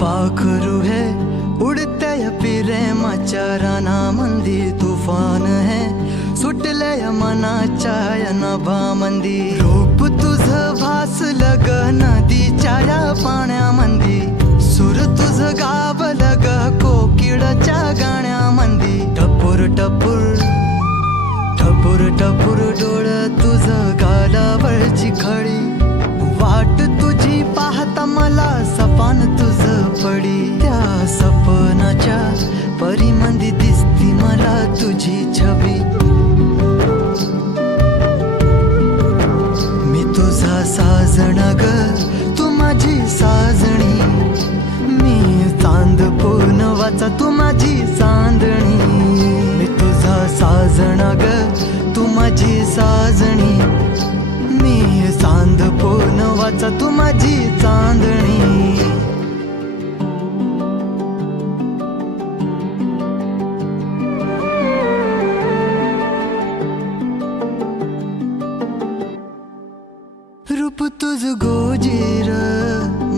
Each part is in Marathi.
पाखरू है उडते प्रेमाच्या रानामंदी तुफान है सुटले मनाच्या या नभामंदी रूप तुझं भासलं ग नदीच्या या पाण्यामंदी सूर तुझं गावलं ग कोकिळाच्या गाण्यामंदी टपूर टपूर टपूर टपूर डोळं तुझं गालावरची खडी वाट तुझी पाहता मला सपान तुझं पडी त्या सपनाच्या परीमंदी दिसती मला तुझी छबी मी तुझा साजणा ग तू माझी साजणी मी चांद पूनवाचा तू माझी चांदणी मी तुझा साजणा ग तू माझी साजणी मी चांद पूनवाचा तू माझी चांदणी रूप तुझ गोजीर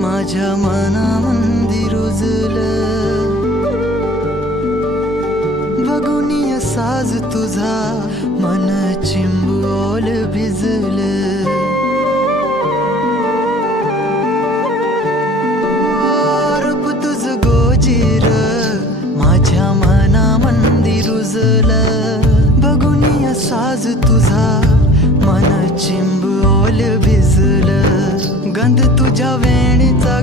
माझ्या मनामंदी रुजलं बघुनिया साज तुझा मन चिंबोल भिजलं रूप तुझ गोजीर माझ्या मनामंदी रुजलं बघुनिया साज तुझा मन चिंबोल भिजलं गंध तुझ्या वेणीचा